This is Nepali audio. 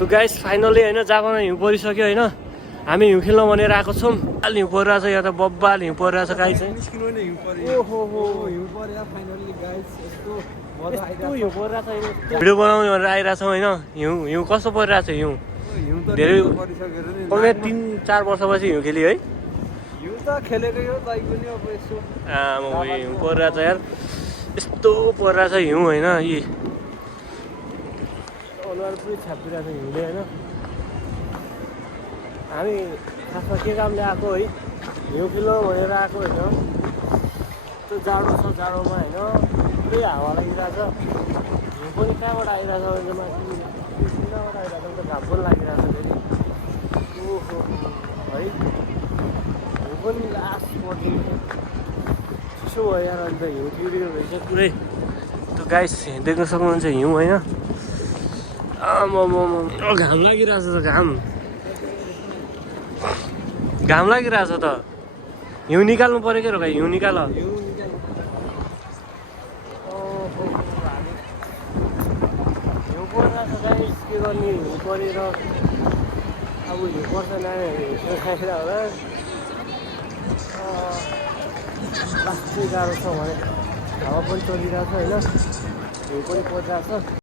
त गाइस फाइनली होइन जापानमा हिउँ परिसक्यो होइन हामी हिउँ खेल्न भनेर आएको छौँ। हिउँ परिरहेछ यहाँ त बब्बाल हिउँ परिरहेछ गाइस चाहिँ भिडियो बनाउने भनेर आइरहेछौँ होइन हिउँ कस्तो परिरहेछ हिउँ धेरै कमे 3-4 वर्षपछि हिउँ खेल्यो है हिउँ त खेलेको यो दाइ पनि अब यसो हिउँ परिरहेछ यार यस्तो परिरहेछ हिउँ होइन यी अनुहार पुरै छापिरहेको छ हिउँले होइन हामी खासमा के कामले आएको है हिउँ खेल्न भनेर आएको होइन त्यो जाडो छ जाडोमा होइन पुरै हावा लागिरहेछ हिउँ पनि कहाँबाट आइरहेछ भने माथि सिन्दाबाट आइरहेछ त घाम पनि लागिरहेछ फेरि ओहो है हिउँ पनि लास्ट पर्दैन चिसो भयो यार अन्त हिउँ तिरेको रहेछ पुरै त्यो गाइस देख्न सक्नुहुन्छ हिउँ होइन घाम लागिरहेछ त घाम लागिरहेछ त हिउँ निकाल्नु पऱ्यो क्या भाइ हिउँ निकाल हिउँ परिरहेछ गाइस के गर्ने हिउँ परेर अब हिउँ पर्छ नानीहरू खाएर होला लास्ट चाहिँ गाह्रो छ भने हावा पनि चलिरहेछ होइन हिउँ पनि परिरहेछ